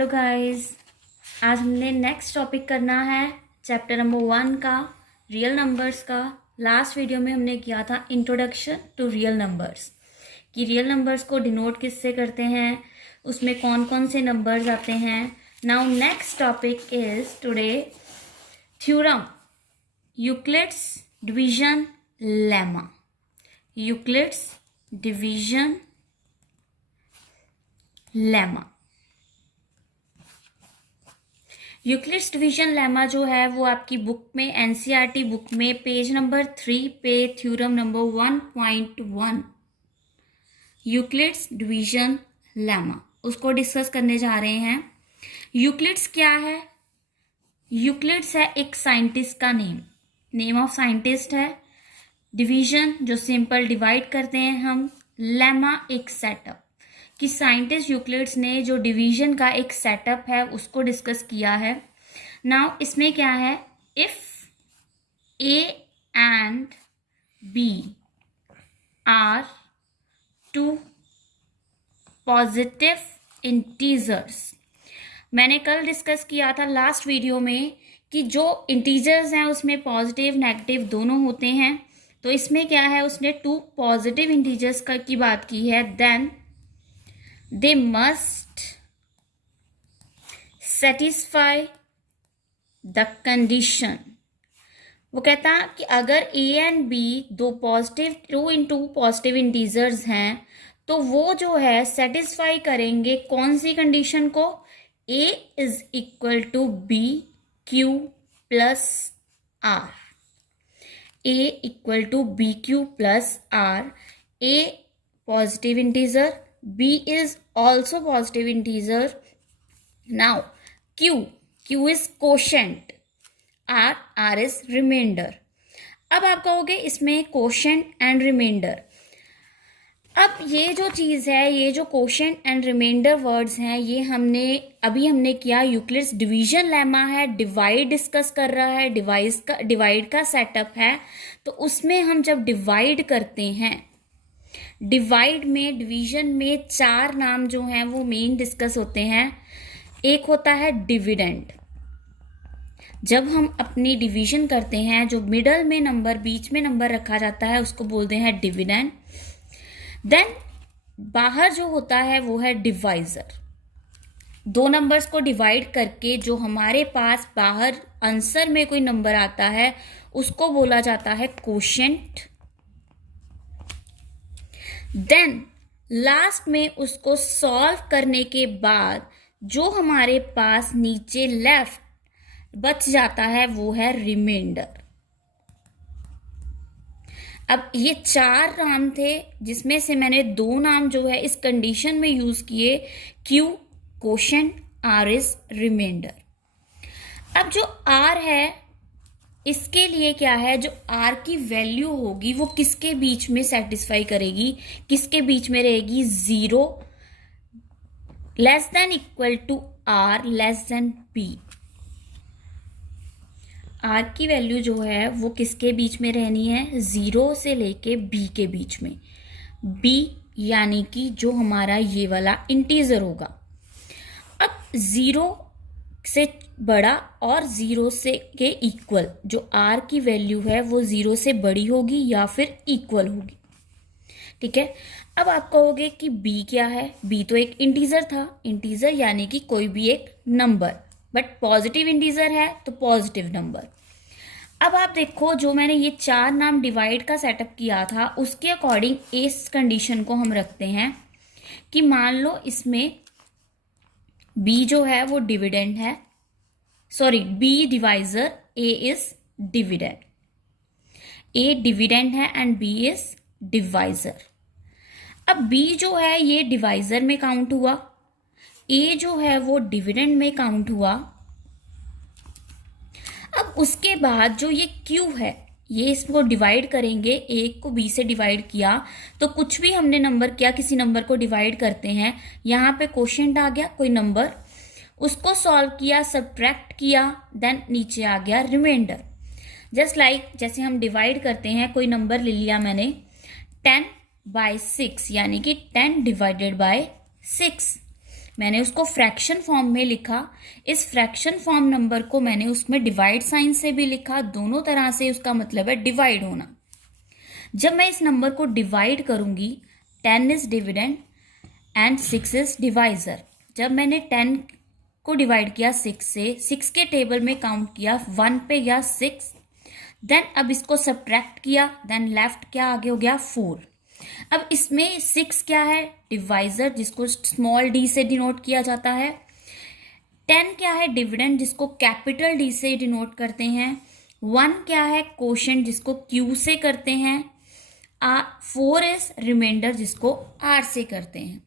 Hello guys, आज हमने next topic करना है चैप्टर नंबर 1 का रियल नंबर्स का। लास्ट वीडियो में हमने किया था इंट्रोडक्शन टू रियल नंबर्स कि रियल नंबर्स को डिनोट किससे करते हैं, उसमें कौन कौन से नंबर्स आते हैं। Now next topic is today theorem Euclid's division lemma. Euclid's division lemma. Euclid's division lemma जो है वो आपकी बुक में एनसीईआरटी बुक में पेज नंबर 3 पे theorem number 1.1 Euclid's division lemma उसको डिस्कस करने जा रहे हैं। यूक्लिड्स क्या है? यूक्लिड्स है एक साइंटिस्ट का नेम ऑफ साइंटिस्ट है। डिवीजन जो सिंपल डिवाइड करते हैं हम। लेमा एक सेटअप कि साइंटिस्ट यूक्लिड्स ने जो डिवीजन का एक सेटअप है उसको डिस्कस किया है। नाउ इसमें क्या है, if a and b are two positive integers. मैंने कल डिस्कस किया था लास्ट वीडियो में कि जो इंटीजर्स हैं उसमें पॉजिटिव नेगेटिव दोनों होते हैं। तो इसमें क्या है, उसने 2 पॉजिटिव इंटीजर्स की बात की है। Then they must satisfy the condition। वो कहता कि अगर a एंड b दो पॉजिटिव 2 इंटू पॉजिटिव इंटीजर्स हैं तो वो जो है सेटिस्फाई करेंगे कौन सी कंडीशन को, a is equal to b q plus r। a equal to b q plus r। a positive integer, b is also positive integer. Now q is quotient, r is remainder। अब आप कहोगे इसमें quotient and remainder। अब ये जो चीज़ है, ये जो quotient and remainder वर्ड्स हैं, ये हमने किया यूक्लिड्स डिवीजन लेमा है। डिवाइड डिस्कस कर रहा है, डिवाइड का सेटअप है। तो उसमें हम जब डिवाइड करते हैं, डिवाइड में डिवीजन में 4 नाम जो हैं वो मेन डिस्कस होते हैं। एक होता है डिविडेंड। जब हम अपनी डिवीजन करते हैं, जो मिडल में नंबर बीच में नंबर रखा जाता है उसको बोलते हैं डिविडेंड। देन बाहर जो होता है वो है डिवाइजर। 2 नंबर्स को डिवाइड करके जो हमारे पास बाहर आंसर में कोई नंबर आता है उसको बोला जाता है कोशेंट। देन लास्ट में उसको सॉल्व करने के बाद जो हमारे पास नीचे लेफ्ट बच जाता है वो है रिमाइंडर। अब ये 4 नाम थे जिसमें से मैंने 2 नाम जो है इस कंडीशन में यूज किए, Q quotient, R is remainder. अब जो R है इसके लिए क्या है, जो R की वैल्यू होगी वो किसके बीच में सेटिस्फाई करेगी, किसके बीच में रहेगी, 0 less than equal to R less than B। R की वैल्यू जो है वो किसके बीच में रहनी है, 0 से लेके B के बीच में। B यानी कि जो हमारा ये वाला इंटीजर होगा। अब 0 से बड़ा और 0 से के इक्वल जो R की वैल्यू है वो 0 से बड़ी होगी या फिर इक्वल होगी। ठीक है। अब आप कहोगे कि B क्या है, B तो एक इंटीजर था। इंटीजर यानी कि कोई भी एक नंबर, बट पॉजिटिव इंटीजर है तो पॉजिटिव नंबर। अब आप देखो, जो मैंने ये 4 नाम डिवाइड का सेटअप किया था उसके अकॉर्डिंग इस कंडीशन को हम रखते हैं कि मान लो इसमें B जो है वो डिविडेंड है, sorry B divisor, A is dividend. A dividend है एंड B इज डिवाइजर। अब B जो है ये डिवाइजर में काउंट हुआ, A जो है वो डिविडेंड में काउंट हुआ। अब उसके बाद जो ये Q है, ये इसको डिवाइड करेंगे, एक को B से डिवाइड किया तो कुछ भी हमने नंबर किया, किसी नंबर को डिवाइड करते हैं, यहाँ पे कोशेंट आ गया कोई नंबर, उसको सॉल्व किया, सब्ट्रैक्ट किया, देन नीचे आ गया रिमाइंडर। जस्ट लाइक जैसे हम डिवाइड करते हैं, कोई नंबर ले लिया मैंने 10/6 यानी कि 10 डिवाइडेड बाय 6। मैंने उसको फ्रैक्शन फॉर्म में लिखा, इस फ्रैक्शन फॉर्म नंबर को मैंने उसमें डिवाइड साइन से भी लिखा, दोनों तरह से उसका मतलब है डिवाइड होना। जब मैं इस नंबर को डिवाइड करूंगी, 10 is dividend and 6 is divisor. जब मैंने 10 को डिवाइड किया 6 से, 6 के टेबल में काउंट किया, 1 पे गया 6, देन अब इसको सब्ट्रैक्ट किया, देन लेफ्ट क्या आगे हो गया 4। अब इसमें 6 क्या है, डिवाइजर जिसको स्मॉल डी से डिनोट किया जाता है। 10 क्या है, डिविडेंड जिसको कैपिटल डी से डिनोट करते हैं। 1 क्या है, कोशेंट जिसको क्यू से करते हैं। 4 इज रिमाइंडर जिसको आर से करते हैं।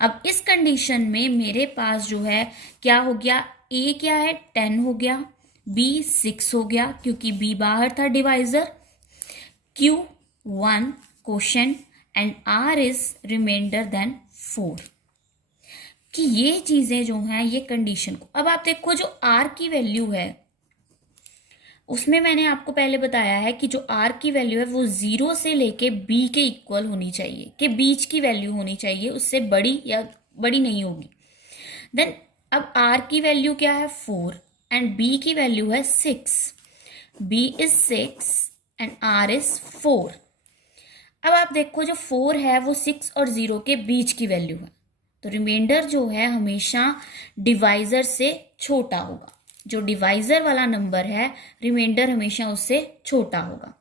अब इस कंडीशन में मेरे पास जो है क्या हो गया, ए क्या है 10 हो गया, बी 6 हो गया क्योंकि बी बाहर था divisor, Q 1 quotient and R is remainder then 4। कि ये चीजें जो हैं ये कंडीशन को, अब आप देखो जो आर की वैल्यू है उसमें मैंने आपको पहले बताया है कि जो आर की वैल्यू है वो 0 से लेके बी के इक्वल होनी चाहिए, कि बीच की वैल्यू होनी चाहिए, उससे बड़ी या बड़ी नहीं होगी। देन अब आर की वैल्यू क्या है 4 एंड बी की वैल्यू है 6, B is 6 and R is 4। अब आप देखो जो 4 है वो 6 और 0 के बीच की वैल्यू है, तो रिमाइंडर जो है हमेशा डिवाइजर से छोटा होगा। जो डिवाइजर वाला नंबर है रिमाइंडर हमेशा उससे छोटा होगा।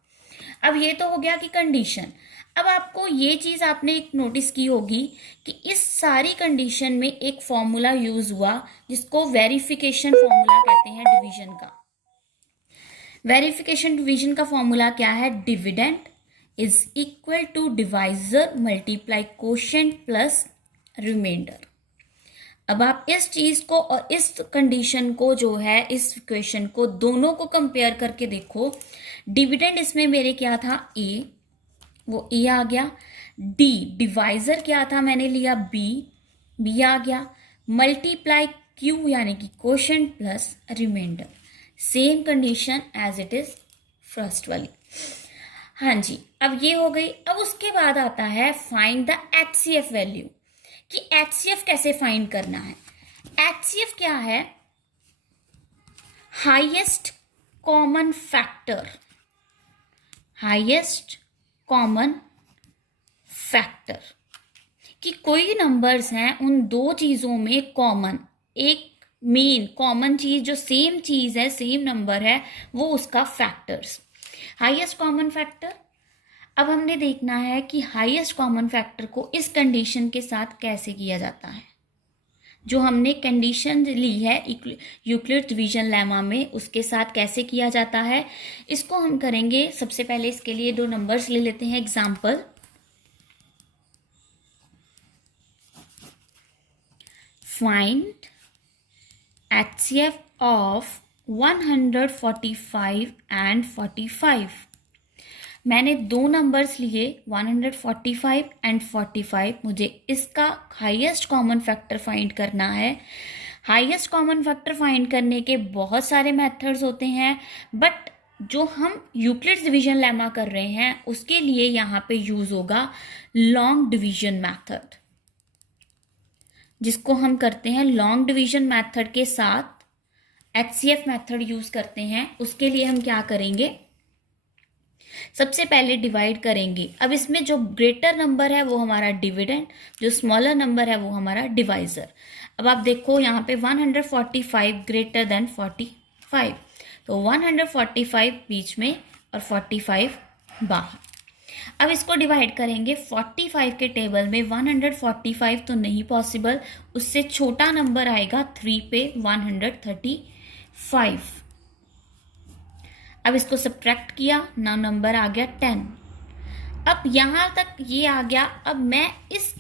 अब ये तो हो गया कि कंडीशन। अब आपको ये चीज आपने एक नोटिस की होगी कि इस सारी कंडीशन में एक फॉर्मूला यूज हुआ जिसको वेरिफिकेशन फॉर्मूला कहते हैं डिवीजन का। वेरिफिकेशन डिवीजन का फॉर्मूला क्या है, dividend is equal to divisor multiply quotient plus remainder. अब आप इस चीज को और इस कंडीशन को जो है, इस इक्वेशन को दोनों को कंपेयर करके देखो। डिविडेंड इसमें मेरे क्या था ए, वो ए आ गया। डी डिवाइजर क्या था, मैंने लिया बी, बी आ गया। मल्टीप्लाई क्यू यानी कि quotient plus remainder, same condition as it is first वाली। हाँ जी, अब ये हो गई। अब उसके बाद आता है फाइंड द एचसीएफ वैल्यू, कि एचसीएफ कैसे फाइंड करना है। एचसीएफ क्या है, highest common factor, highest common factor, कि कोई नंबर्स हैं उन दो चीजों में कॉमन, एक मेन कॉमन चीज जो सेम चीज है, सेम नंबर है, वो उसका फैक्टर्स, हाईएस्ट कॉमन फैक्टर। अब हमने देखना है कि हाईएस्ट कॉमन फैक्टर को इस कंडीशन के साथ कैसे किया जाता है। जो हमने कंडीशन ली है यूक्लिड डिवीजन लेमा में, उसके साथ कैसे किया जाता है इसको हम करेंगे। सबसे पहले इसके लिए दो नंबर्स ले लेते हैं example. Find HCF of 145 and 45। मैंने दो नंबर्स लिए 145 एंड 45, मुझे इसका हाईएस्ट कॉमन फैक्टर फाइंड करना है। हाईएस्ट कॉमन फैक्टर फाइंड करने के बहुत सारे मेथड्स होते हैं, बट जो हम यूक्लिड्स डिवीजन लेमा कर रहे हैं उसके लिए यहाँ पे यूज होगा लॉन्ग डिवीजन मेथड, जिसको हम करते हैं लॉन्ग डिवीजन मेथड के साथ एचसीएफ मेथड यूज करते हैं। उसके लिए हम क्या करेंगे, सबसे पहले डिवाइड करेंगे। अब इसमें जो ग्रेटर नंबर है वो हमारा डिविडेंड, जो स्मॉलर नंबर है वो हमारा डिवाइजर। अब आप देखो यहाँ पे 145 ग्रेटर देन 45, तो 145 बीच में और 45 बाहर। अब इसको डिवाइड करेंगे 45 के टेबल में 145 तो नहीं पॉसिबल, उससे छोटा नंबर आएगा 3 पे 135। अब इसको सब्ट्रैक्ट किया, ना नंबर आ गया 10। अब यहाँ तक ये आ गया। अब मैं इस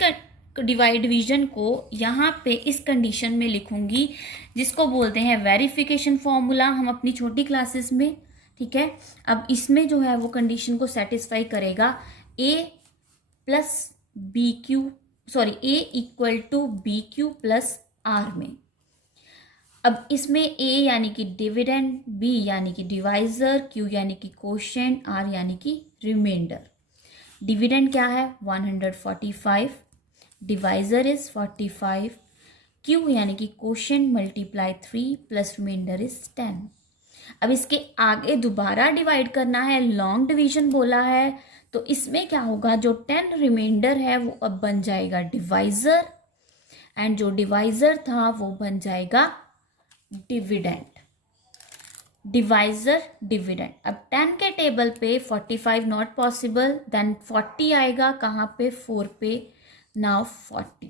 डिवाइड डिवीजन को यहाँ पे इस कंडीशन में लिखूंगी जिसको बोलते हैं वेरिफिकेशन फॉर्मूला, हम अपनी छोटी क्लासेस में, ठीक है। अब इसमें जो है वो कंडीशन को सेटिस्फाई करेगा A plus B Q, sorry A equal to B Q plus R में। अब इसमें ए यानी कि डिविडेंड, बी यानी कि डिवाइजर, क्यू यानी कि कोशेंट, आर यानी कि रिमाइंडर। डिविडेंड क्या है 145, डिवाइजर इज 45, Q यानी कि quotient multiply 3 plus remainder is 10। अब इसके आगे दोबारा डिवाइड करना है, लॉन्ग डिवीजन बोला है, तो इसमें क्या होगा, जो 10 रिमाइंडर है वो अब बन जाएगा डिवाइजर, एंड जो डिवाइजर था वो बन जाएगा डिविडेंड। Divisor dividend. अब 10 के टेबल पे 45 नॉट पॉसिबल, देन 40 आएगा कहाँ पे, 4 पे, नाउ 40,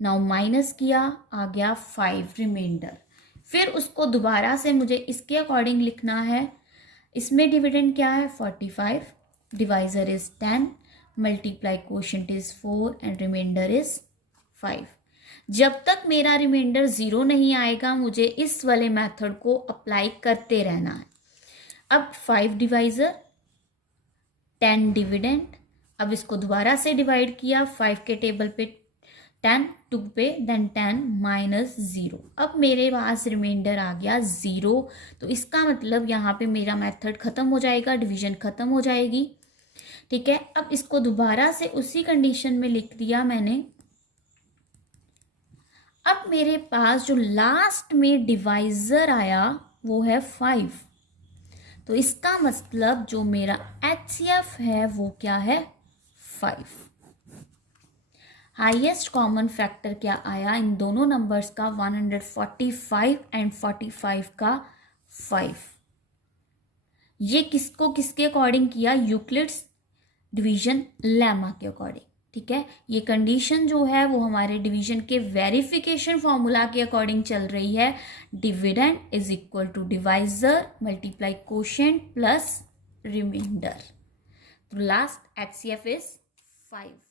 नाउ माइनस किया, आ गया 5 रिमाइंडर। फिर उसको दोबारा से मुझे इसके अकॉर्डिंग लिखना है। इसमें डिविडेंड क्या है, 45, divisor is 10, multiply quotient is 4 and remainder is 5। जब तक मेरा रिमाइंडर 0 नहीं आएगा मुझे इस वाले मेथड को अप्लाई करते रहना है। अब 5 डिवाइजर, 10 डिविडेंड। अब इसको दोबारा से डिवाइड किया, 5 के टेबल पे 10, 2 पे, देन 10 माइनस 0। अब मेरे पास रिमाइंडर आ गया 0, तो इसका मतलब यहाँ पे मेरा मेथड खत्म हो जाएगा, डिवीजन खत्म हो जाएगी। ठीक है, अब इसको दोबारा से उसी कंडीशन में लिख दिया मैंने। अब मेरे पास जो लास्ट में डिवाइजर आया वो है 5, तो इसका मतलब जो मेरा HCF है वो क्या है, 5। हाईएस्ट कॉमन फैक्टर क्या आया इन दोनों नंबर्स का, 145 एंड 45 का 5। ये किसको किसके अकॉर्डिंग किया, यूक्लिड्स डिवीजन लेमा के अकॉर्डिंग। ठीक है, ये कंडीशन जो है वो हमारे डिवीजन के वेरिफिकेशन फॉर्मूला के अकॉर्डिंग चल रही है। Dividend is equal to divisor multiply quotient plus remainder. तो लास्ट HCF इज 5।